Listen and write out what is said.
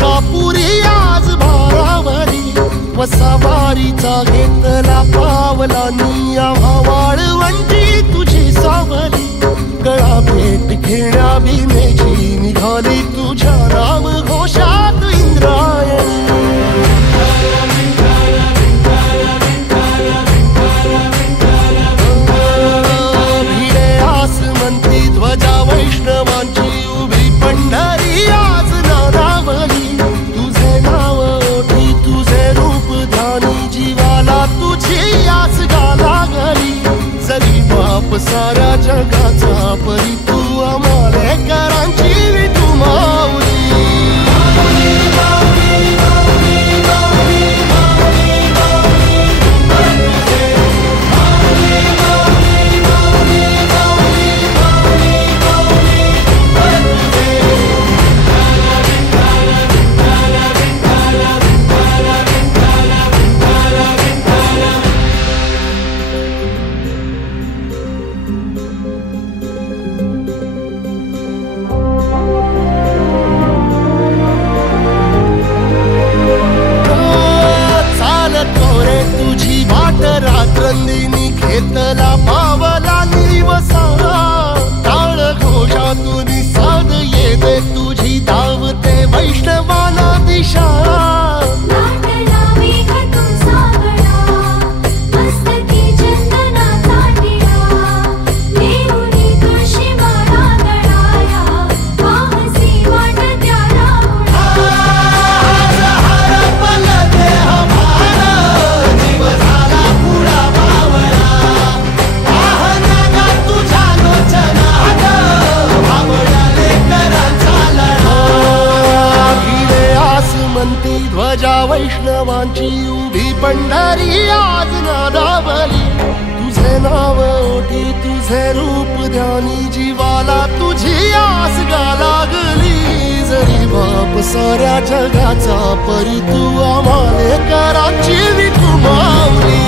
मलकापुरी आज भारावरी वसावारीचा घेतला पावला निया वाळवंटी तुझी सावली गळा भेट घेण्या भीमेची निघाली तुझ्या नाम घोषात इंद्रायणी भिडे आसमंती ध्वजा वैष्णवांची उभी पंढरी आज नानावली तुझे नाव ओठी तुझे रूप ध्यानी जीवाला तुझी आस लागली जरी बाप साऱ्या जगाचा परी तू आमालेकरांची विठू माऊली रात्रंदिनी घेतला पावला निवसा टाळ घोषातून साध येते तुझी धावते वैष्णवाला दिशा ध्वजा वैष्णवांची उभी पंढरी आज नादावली तुझे नाव ओठी तुझे रूप ध्यानी जीवाला तुझी आस लागली जरी बाप साऱ्या जगाचा परी तू आमालेकरांची विठू माऊली